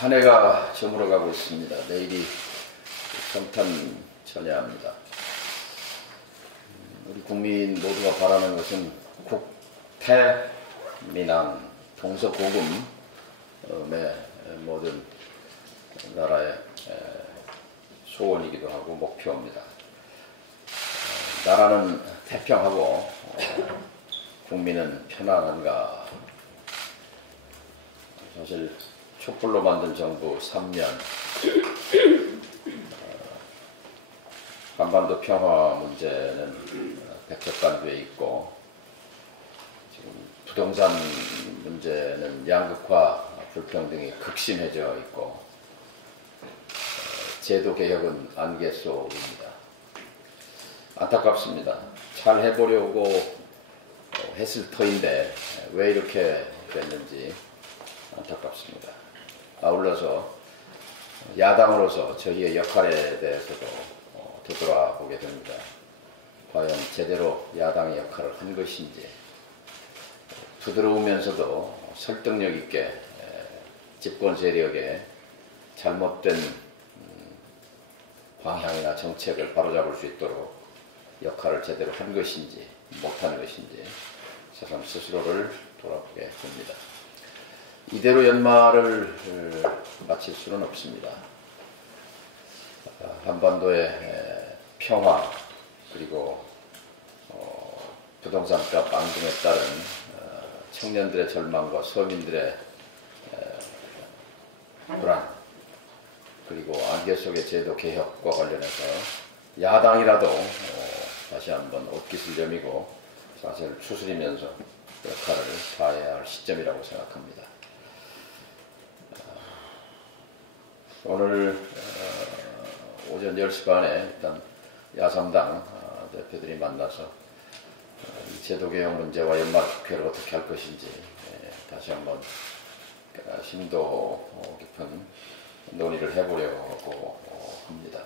한 해가 저물어가고 있습니다. 내일이 성탄절야입니다. 우리 국민 모두가 바라는 것은 국태민안, 동서고금의 모든 나라의 소원이기도 하고 목표입니다. 나라는 태평하고 국민은 편안한가. 사실 촛불로 만든 정부 3년, 한반도 평화 문제는 백척간두에 있고, 지금 부동산 문제는 양극화 불평등이 극심해져 있고, 제도 개혁은 안개 속입니다. 안타깝습니다. 잘 해보려고 했을 터인데 왜 이렇게 됐는지 안타깝습니다. 아울러서 야당으로서 저희의 역할에 대해서도 되돌아보게 됩니다. 과연 제대로 야당의 역할을 한 것인지, 부드러우면서도 설득력 있게 집권 세력의 잘못된 방향이나 정책을 바로잡을 수 있도록 역할을 제대로 한 것인지 못한 것인지 새삼 스스로를 돌아보게 됩니다. 이대로 연말을 마칠 수는 없습니다. 한반도의 평화, 그리고 부동산값 앙등에 따른 청년들의 절망과 서민들의 불안, 그리고 안개 속의 제도 개혁과 관련해서 야당이라도 다시 한번 옷깃을 여미고 사실을 추스리면서 역할을 다해야 할 시점이라고 생각합니다. 오늘 오전 10시 반에 일단 야삼당 대표들이 만나서 이 제도개혁 문제와 연말 국회를 어떻게 할 것인지 다시 한번 심도 깊은 논의를 해보려고 합니다.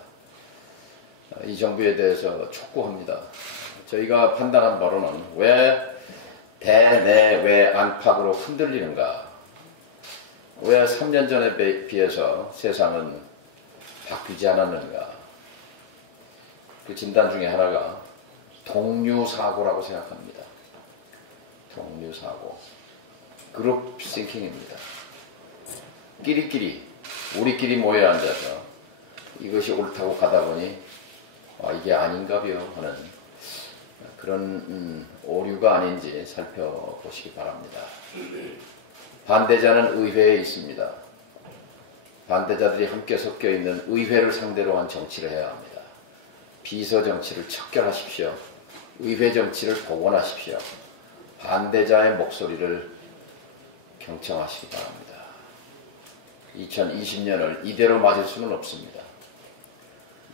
이 정부에 대해서 촉구합니다. 저희가 판단한 바로는 왜 대내외 안팎으로 흔들리는가, 왜 3년 전에 비해서 세상은 바뀌지 않았는가. 그 진단 중에 하나가 동류사고라고 생각합니다. 동류사고, 그룹 싱킹입니다. 우리끼리 모여 앉아서 이것이 옳다고 가다 보니 이게 아닌가벼 하는 그런 오류가 아닌지 살펴보시기 바랍니다. 반대자는 의회에 있습니다. 반대자들이 함께 섞여 있는 의회를 상대로 한 정치를 해야 합니다. 비서 정치를 척결하십시오. 의회 정치를 복원하십시오. 반대자의 목소리를 경청하시기 바랍니다. 2020년을 이대로 맞을 수는 없습니다.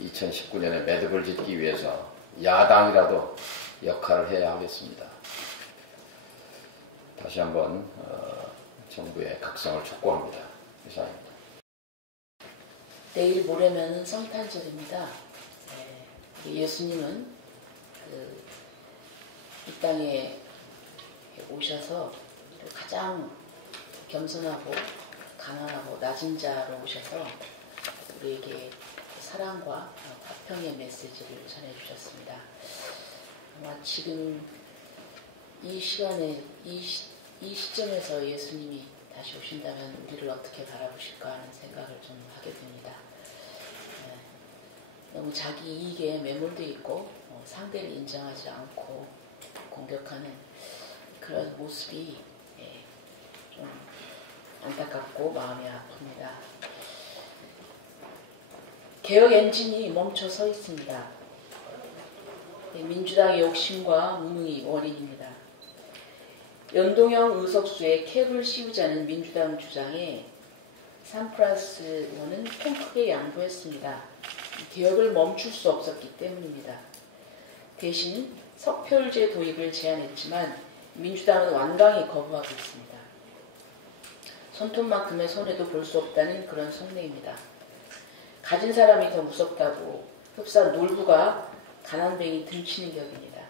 2019년에 매듭을 짓기 위해서 야당이라도 역할을 해야 하겠습니다. 다시 한번 정부의 각성을 촉구합니다. 이상입니다. 내일 모레면 성탄절입니다. 예수님은 이 땅에 오셔서 가장 겸손하고 가난하고 낮은 자로 오셔서 우리에게 사랑과 화평의 메시지를 전해주셨습니다. 아마 지금 이 시간에 이 시점에서 예수님이 다시 오신다면 우리를 어떻게 바라보실까 하는 생각을 좀 하게 됩니다. 너무 자기 이익에 매몰되어 있고 상대를 인정하지 않고 공격하는 그런 모습이 좀 안타깝고 마음이 아픕니다. 개혁 엔진이 멈춰 서 있습니다. 민주당의 욕심과 무능이 원인입니다. 연동형 의석수에 캡을 씌우자는 민주당 주장에 3+1은 통 크게 양보했습니다. 개혁을 멈출 수 없었기 때문입니다. 대신 석표율제 도입을 제안했지만 민주당은 완강히 거부하고 있습니다. 손톱만큼의 손해도 볼 수 없다는 그런 속내입니다. 가진 사람이 더 무섭다고 흡사 놀부가 가난뱅이 등치는 격입니다.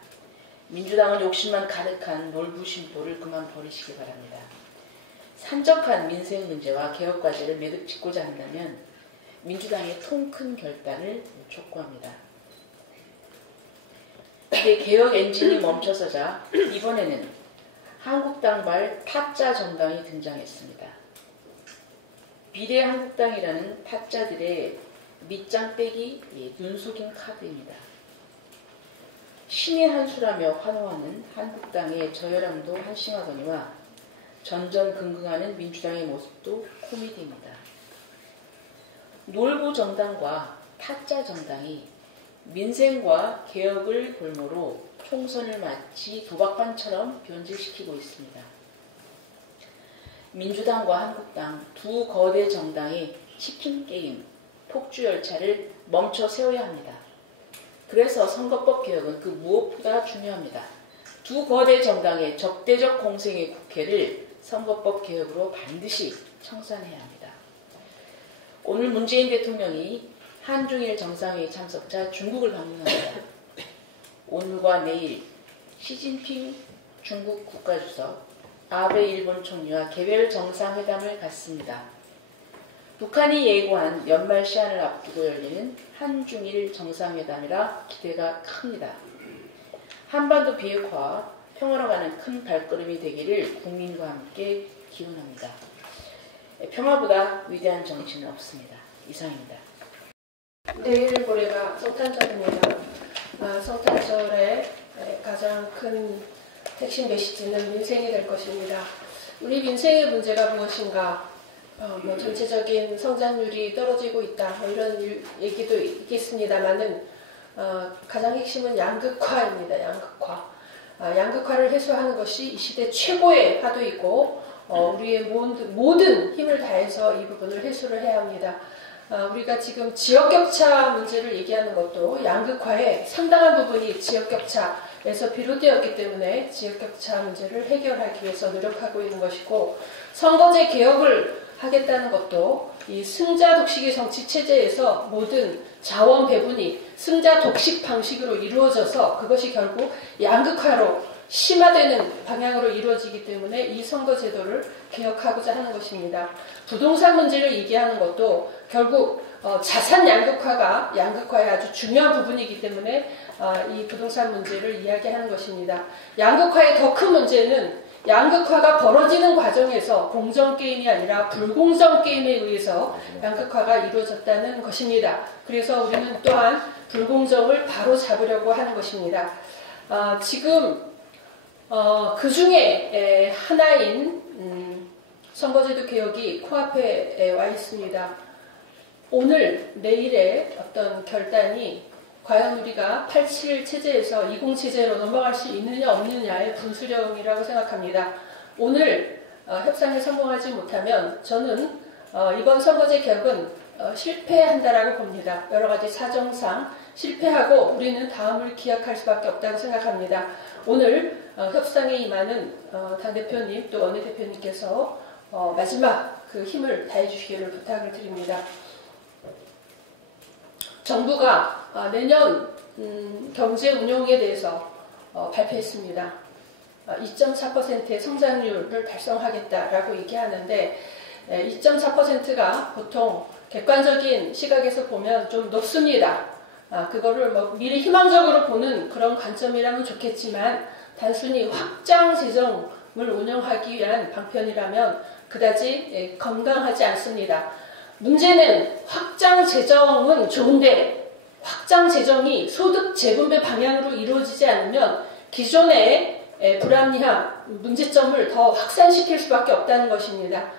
민주당은 욕심만 가득한 놀부 심보를 그만 버리시기 바랍니다. 산적한 민생 문제와 개혁 과제를 매듭 짓고자 한다면 민주당의 통 큰 결단을 촉구합니다. 이제 개혁 엔진이 멈춰서자 이번에는 한국당발 타짜 정당이 등장했습니다. 비례한국당이라는 타짜들의 밑장 빼기 눈속임 카드입니다. 신의 한 수라며 환호하는 한국당의 저혈함도 한심하거니와 전전긍긍하는 민주당의 모습도 코미디입니다. 놀부 정당과 타짜 정당이 민생과 개혁을 볼모로 총선을 마치 도박판처럼 변질시키고 있습니다. 민주당과 한국당 두 거대 정당의 치킨게임, 폭주열차를 멈춰 세워야 합니다. 그래서 선거법 개혁은 그 무엇보다 중요합니다. 두 거대 정당의 적대적 공생의 국회를 선거법 개혁으로 반드시 청산해야 합니다. 오늘 문재인 대통령이 한중일 정상회의 참석자 중국을 방문합니다. 오늘과 내일 시진핑 중국 국가주석, 아베 일본 총리와 개별 정상회담을 갖습니다. 북한이 예고한 연말 시한을 앞두고 열리는 한중일 정상회담이라 기대가 큽니다. 한반도 비핵화와 평화로 가는 큰 발걸음이 되기를 국민과 함께 기원합니다. 평화보다 위대한 정치는 없습니다. 이상입니다. 내일 모레가 성탄절입니다. 성탄절의 가장 큰 핵심 메시지는 민생이 될 것입니다. 우리 민생의 문제가 무엇인가? 전체적인 성장률이 떨어지고 있다. 이런 얘기도 있겠습니다만은 가장 핵심은 양극화입니다. 양극화. 양극화를 해소하는 것이 이 시대 최고의 화두이고 우리의 모든 힘을 다해서 이 부분을 해소를 해야 합니다. 우리가 지금 지역격차 문제를 얘기하는 것도 양극화의 상당한 부분이 지역격차에서 비롯되었기 때문에 지역격차 문제를 해결하기 위해서 노력하고 있는 것이고, 선거제 개혁을 하겠다는 것도 이 승자 독식의 정치 체제에서 모든 자원 배분이 승자 독식 방식으로 이루어져서 그것이 결국 양극화로 심화되는 방향으로 이루어지기 때문에 이 선거제도를 개혁하고자 하는 것입니다. 부동산 문제를 얘기하는 것도 결국 자산 양극화가 양극화의 아주 중요한 부분이기 때문에 이 부동산 문제를 이야기하는 것입니다. 양극화의 더 큰 문제는 양극화가 벌어지는 과정에서 공정 게임이 아니라 불공정 게임에 의해서 양극화가 이루어졌다는 것입니다. 그래서 우리는 또한 불공정을 바로 잡으려고 하는 것입니다. 지금 그 중에 하나인 선거제도 개혁이 코앞에 와 있습니다. 오늘 내일의 어떤 결단이 과연 우리가 87 체제에서 20 체제로 넘어갈 수 있느냐 없느냐의 분수령이라고 생각합니다. 오늘 협상에 성공하지 못하면 저는 이번 선거제 개혁은 실패한다라고 봅니다. 여러 가지 사정상 실패하고 우리는 다음을 기약할 수밖에 없다고 생각합니다. 오늘 협상에 임하는 당대표님 또 원내대표님께서 마지막 그 힘을 다해 주시기를 부탁을 드립니다. 정부가 내년 경제 운용에 대해서 발표했습니다. 2.4%의 성장률을 달성하겠다라고 얘기하는데 2.4%가 보통 객관적인 시각에서 보면 좀 높습니다. 그거를 미래 희망적으로 보는 그런 관점이라면 좋겠지만 단순히 확장 재정을 운영하기 위한 방편이라면 그다지 건강하지 않습니다. 문제는 확장 재정은 좋은데 확장 재정이 소득 재분배 방향으로 이루어지지 않으면 기존의 불합리함, 문제점을 더 확산시킬 수밖에 없다는 것입니다.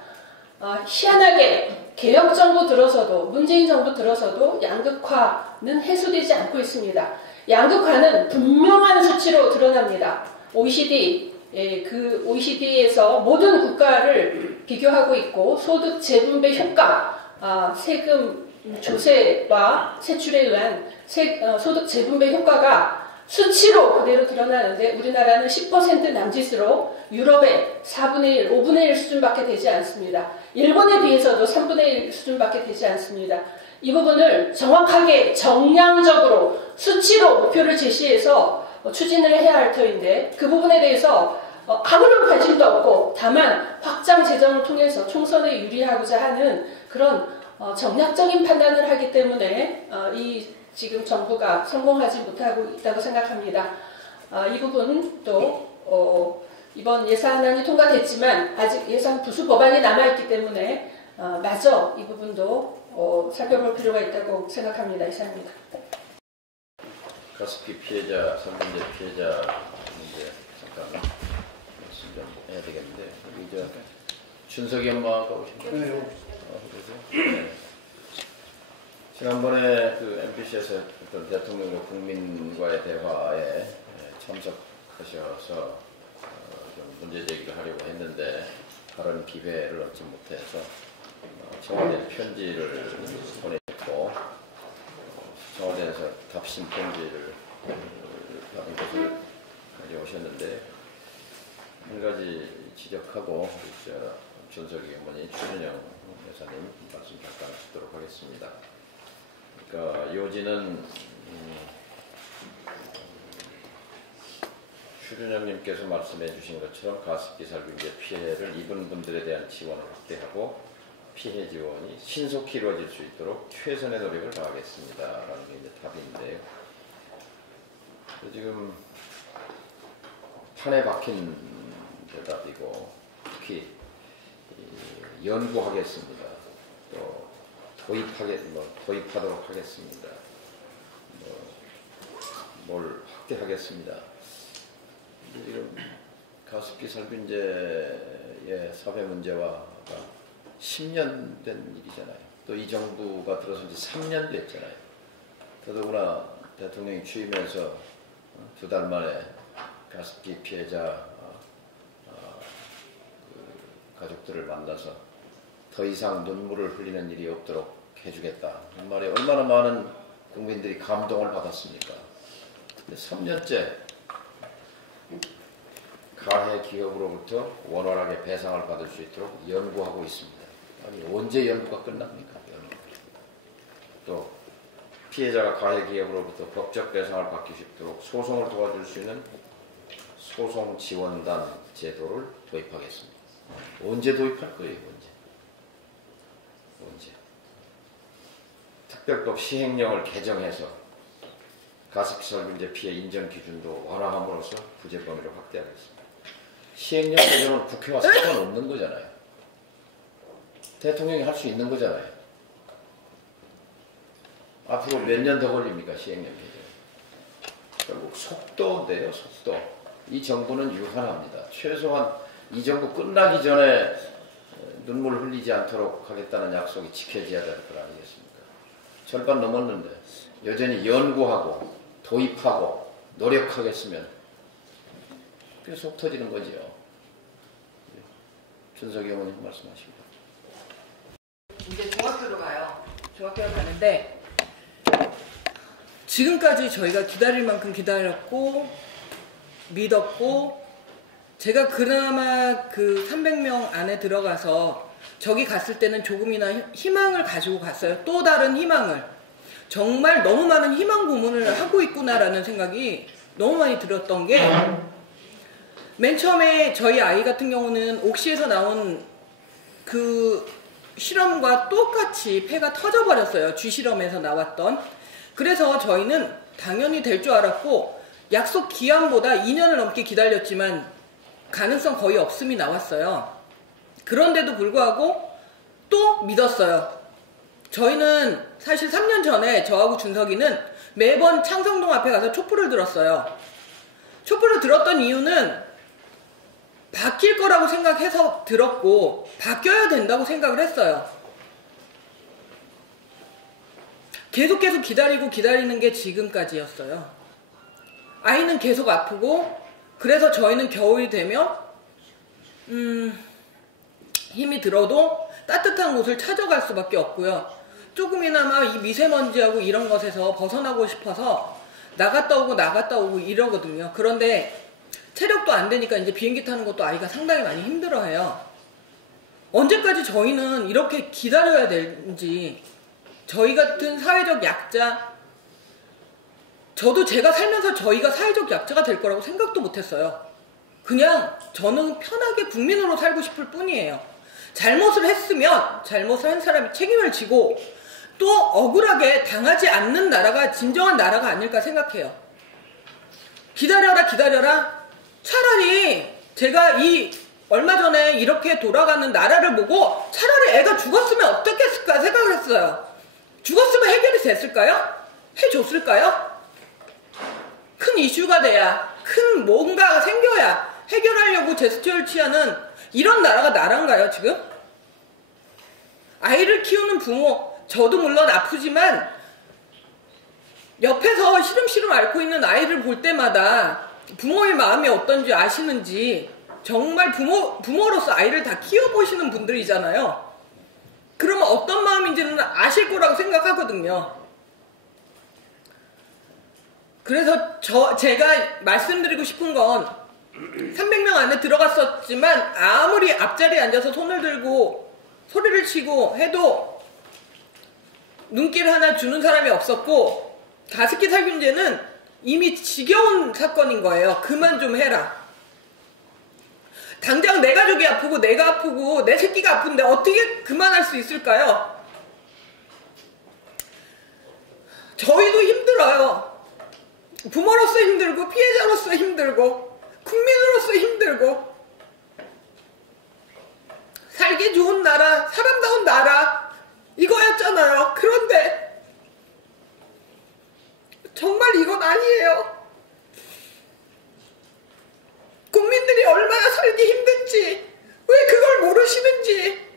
희한하게 개혁 정부 들어서도 문재인 정부 들어서도 양극화는 해소되지 않고 있습니다. 양극화는 분명한 수치로 드러납니다. OECD에서 모든 국가를 비교하고 있고 소득 재분배 효과, 세금 조세와 세출에 의한 소득 재분배 효과가 수치로 그대로 드러나는데 우리나라는 10% 남짓으로 유럽의 4분의 1, 5분의 1 수준밖에 되지 않습니다. 일본에 비해서도 3분의 1 수준밖에 되지 않습니다. 이 부분을 정확하게 정량적으로 수치로 목표를 제시해서 추진을 해야 할 터인데 그 부분에 대해서 아무런 관심도 없고 다만 확장 재정을 통해서 총선에 유리하고자 하는 그런 정략적인 판단을 하기 때문에 이 지금 정부가 성공하지 못하고 있다고 생각합니다. 이 부분도 이번 예산안이 통과됐지만 아직 예산 부수 법안이 남아있기 때문에 마저 이 부분도 살펴볼 필요가 있다고 생각합니다. 이상입니다. 가습기 피해자, 성범죄 피해자 문제 잠깐 말씀 좀 해야 되겠는데 여기 준석이 엄마가 오십니까? 네. 지난번에 그 MBC에서 어떤 대통령과 국민과의 대화에 참석하셔서 좀 문제 제기를 하려고 했는데 발언 기회를 얻지 못해서 청와대 편지를 보냈고 청와대에서 답신 편지를 받은 것을 가져오셨는데 한 가지 지적하고 준석이 어머니 추준영 여사님 말씀 잠깐 듣도록 하겠습니다. 그러니까 요지는 추준영님께서 말씀해 주신 것처럼 가습기 살균제 피해를 입은 분들에 대한 지원을 확대하고 피해 지원이 신속히 이루어질 수 있도록 최선의 노력을 다하겠습니다. 라는 게 이제 답인데요. 지금 판에 박힌 대답이고 특히 연구하겠습니다. 또 도입하도록 하겠습니다. 뭘 확대하겠습니다. 지금 가습기 살균제의 사회 문제와 10년 된 일이잖아요. 또 이 정부가 들어선 지 3년 됐잖아요. 더더구나 대통령이 취임해서 2달 만에 가습기 피해자 가족들을 만나서 더 이상 눈물을 흘리는 일이 없도록 해주겠다. 이 말에 얼마나 많은 국민들이 감동을 받았습니까? 근데 3년째 가해 기업으로부터 원활하게 배상을 받을 수 있도록 연구하고 있습니다. 아니 언제 연구가 끝납니까? 연구. 또 피해자가 가해 기업으로부터 법적 배상을 받기 쉽도록 소송을 도와줄 수 있는 소송 지원단 제도를 도입하겠습니다. 언제 도입할 거예요? 언제? 특별법 시행령을 개정해서 가습기 살균제 피해 인정 기준도 완화함으로써 구제 범위를 확대하겠습니다. 시행령 개정은 국회와 상관없는 거잖아요. 대통령이 할 수 있는 거잖아요. 앞으로 몇 년 더 걸립니까? 시행령 개정. 결국 속도인데요. 속도. 이 정부는 유한합니다. 최소한 이 정부 끝나기 전에 눈물 흘리지 않도록 하겠다는 약속이 지켜져야 될 것 아니겠습니까? 절반 넘었는데 여전히 연구하고 도입하고 노력하겠으면 그게 속 터지는 거지요. 준석이 어머님 말씀하십니다. 이제 중학교로 가요. 중학교로 가는데 지금까지 저희가 기다릴 만큼 기다렸고 믿었고 제가 그나마 그 300명 안에 들어가서 저기 갔을 때는 조금이나 희망을 가지고 갔어요. 또 다른 희망을. 정말 너무 많은 희망 고문을 하고 있구나라는 생각이 너무 많이 들었던 게 맨 처음에 저희 아이 같은 경우는 옥시에서 나온 그 실험과 똑같이 폐가 터져버렸어요. 쥐실험에서 나왔던. 그래서 저희는 당연히 될 줄 알았고 약속 기한보다 2년을 넘게 기다렸지만 가능성 거의 없음이 나왔어요. 그런데도 불구하고 또 믿었어요. 저희는 사실 3년 전에 저하고 준석이는 매번 창성동 앞에 가서 촛불을 들었어요. 촛불을 들었던 이유는 바뀔 거라고 생각해서 들었고 바뀌어야 된다고 생각을 했어요. 계속 기다리고 기다리는 게 지금까지였어요. 아이는 계속 아프고 그래서 저희는 겨울이 되면 힘이 들어도 따뜻한 곳을 찾아갈 수밖에 없고요. 조금이나마 이 미세먼지하고 이런 것에서 벗어나고 싶어서 나갔다 오고 이러거든요. 그런데 체력도 안 되니까 이제 비행기 타는 것도 아이가 상당히 많이 힘들어해요. 언제까지 저희는 이렇게 기다려야 되는지. 저희 같은 사회적 약자, 저도 제가 살면서 저희가 사회적 약자가 될 거라고 생각도 못했어요. 그냥 저는 편하게 국민으로 살고 싶을 뿐이에요. 잘못을 했으면 잘못을 한 사람이 책임을 지고 또 억울하게 당하지 않는 나라가 진정한 나라가 아닐까 생각해요. 기다려라. 차라리 제가 얼마 전에 이렇게 돌아가는 나라를 보고 차라리 애가 죽었으면 어떻겠을까 생각을 했어요. 죽었으면 해결이 됐을까요? 해줬을까요? 큰 이슈가 돼야, 큰 뭔가가 생겨야 해결하려고 제스처를 취하는 이런 나라가 나란가요, 지금? 아이를 키우는 부모, 저도 물론 아프지만 옆에서 시름시름 앓고 있는 아이를 볼 때마다 부모의 마음이 어떤지 아시는지, 정말 부모로서 아이를 다 키워보시는 분들이잖아요. 그러면 어떤 마음인지는 아실 거라고 생각하거든요. 그래서 제가 말씀드리고 싶은 건 300명 안에 들어갔었지만 아무리 앞자리에 앉아서 손을 들고 소리를 치고 해도 눈길 하나 주는 사람이 없었고, 가습기 살균제는 이미 지겨운 사건인 거예요. 그만 좀 해라. 당장 내 가족이 아프고 내가 아프고 내 새끼가 아픈데 어떻게 그만할 수 있을까요? 저희도 힘들어요. 부모로서 힘들고 피해자로서 힘들고 국민으로서 힘들고, 살기 좋은 나라, 사람다운 나라 이거였잖아요. 그런데 정말 이건 아니에요. 국민들이 얼마나 살기 힘든지 왜 그걸 모르시는지,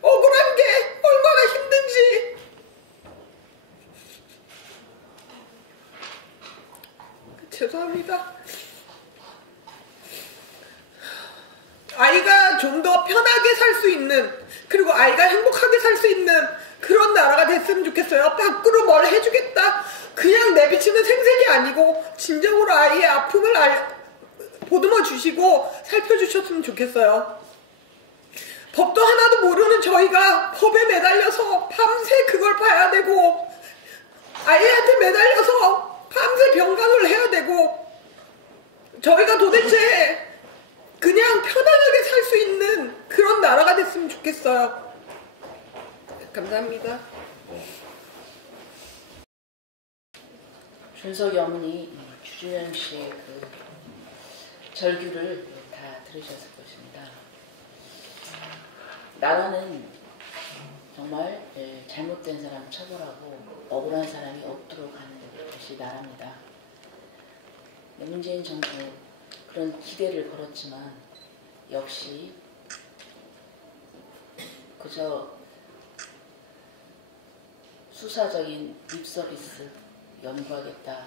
억울한 게 얼마나 힘든지. 죄송합니다. 아이가 좀 더 편하게 살 수 있는, 그리고 아이가 행복하게 살 수 있는 그런 나라가 됐으면 좋겠어요. 밖으로 뭘 해주겠다 그냥 내비치는 생색이 아니고 진정으로 아이의 아픔을 보듬어 주시고 살펴주셨으면 좋겠어요. 법도 하나도 모르는 저희가 법에 매달려서 밤새 그걸 봐야 되고, 아이한테 매달려서 밤새 병간호를 해야 되고, 저희가 도대체 그냥 편안하게 살 수 있는 그런 나라가 됐으면 좋겠어요. 감사합니다. 준석이 어머니 주주연 씨의 그 절규를 다 들으셨을 것입니다. 나라는 정말 잘못된 사람 처벌하고 억울한 사람이 없도록 하는 것이 나라입니다. 문재인 정부 그런 기대를 걸었지만 역시 그저 수사적인 립서비스, 연구하겠다,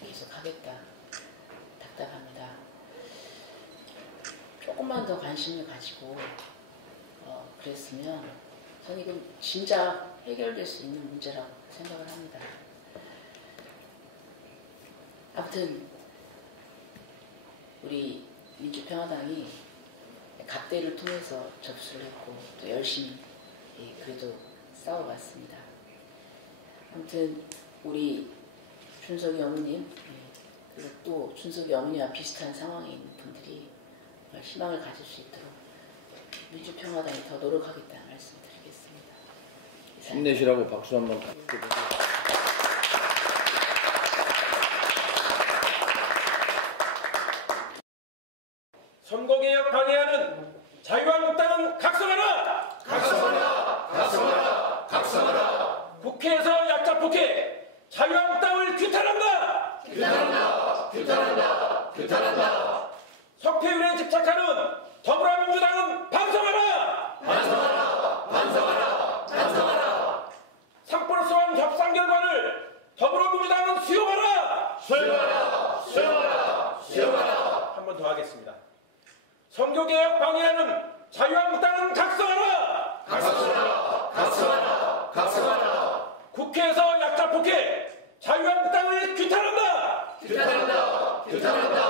계속하겠다, 답답합니다. 조금만 더 관심을 가지고 그랬으면 저는 이건 진짜 해결될 수 있는 문제라고 생각을 합니다. 아무튼 우리 민주평화당이 갑대를 통해서 접수를 했고 또 열심히 그래도 싸워봤습니다. 아무튼 우리 준석이 어머님, 그리고 또 준석이 어머니와 비슷한 상황에 있는 분들이 희망을 가질 수 있도록 민주평화당이 더 노력하겠다는 말씀 드리겠습니다. 힘내시라고 박수 한번 드립니다. 선거개혁 방해하는 자유한국당은 각성하라! 각성하라! 각성하라! 각성하라! 국회에서 약자폭행, 자유한국당을 규탄한다! 규탄한다! 규탄한다! 규탄한다! 석패율에 집착하는 더불어민주당은 반성하라! 반성하라! 반성하라! 반성하라! 상벌소환 협상 결과를 더불어민주당은 수용하라! 수용하라! 수용하라! 수용하라! 한 번 더 하겠습니다. 선거개혁 방해하는 자유한국당은 각성하라! 각성하라! 각성하라! 각성하라! 국회에서 약자폭행, 자유한국당을 규탄한다! 규탄한다! 규탄한다!